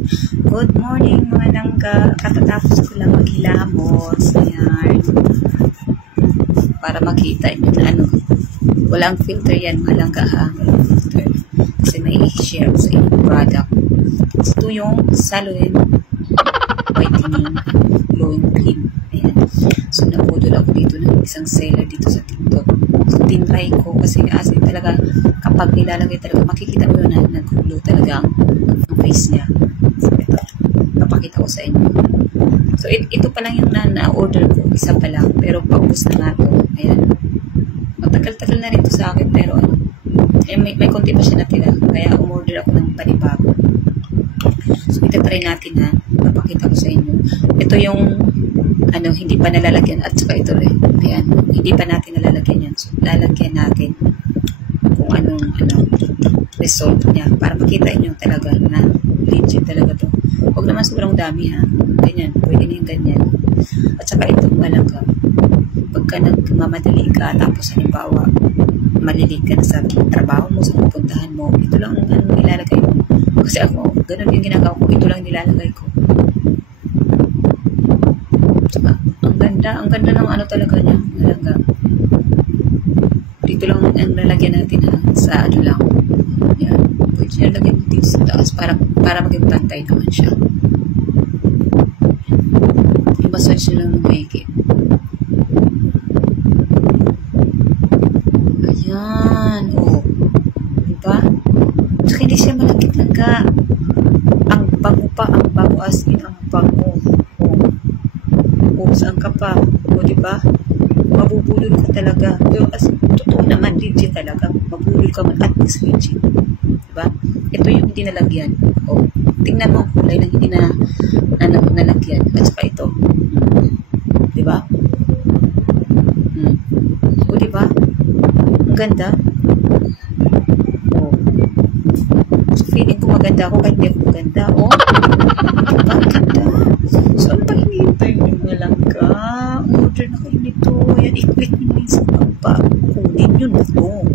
Good morning mga langga. Katatapos ko lang maghilamos. Ayan. Para makita nyo na ano. Walang filter yan mga langga ha. Walang filter. Kasi may share sa inyong product. Ito yung Salon Whitening Glowing Cream. Ayan. So napudol ako dito ng isang seller dito sa TikTok. So tinry ko kasi talaga kapag nilalagay talaga makikita mo yun na nag-glow talaga ang face niya. So ito. Papakita ko sa inyo. So ito pa lang yung na-order ko. Isa pa lang. Pero paubos na nga ito. Ayan. Matagal-tagal na rin ito sa akin pero may konti pa siya natira. Kaya umorder ako ng panibago. So itatry natin ha. Papakita ko sa inyo. Ito yung hindi pa nalalagyan at saka ito rin. Ayan. Hindi pa natin nalalagyan yan. So lalagyan natin kung anong result niya. Para makita nyo talaga na legit talaga to. Huwag naman sobrang dami ha. Ganyan. Pwede na yung ganyan. At saka itong malangga. Pagka nagmamadali ka tapos halimbawa malilig ka na sa trabaho mo, sa pupuntahan mo, ito lang ang nilalagay mo. Kasi ako, ganun yung ginagawa ko. Ito lang nilalagay ko. Saka, ang ganda ng talaga niya. Malangga. Dito lang ang nalagyan natin ha. Sa lang. Yan. Pwede niya lagyan dito sa taas para maging pantay naman siya. I-massage nyo lang ng maigi. Ayan. O. Diba? Saka hindi siya malagkit-laga. Ang bango pa. Ang bango as in. Ang bango. O. Saan ka pa? O diba? Mabubulol ka talaga. Pero as totoo naman, legit talaga. Mabubulol ka man at least legit. Diba? Ito yung hindi nalagyan. O. Tingnan mo ang kulay ng hindi nalagyan. At saka ito. Diba? O diba? Ang ganda. O. So feeling ko maganda ako kahit hindi ako maganda. O. Diba? Ang ganda. So ano pa hinihintay nyo malangga? Order na kayo nito. Yan, i-click nyo yun sa baba. Kunin yun. O.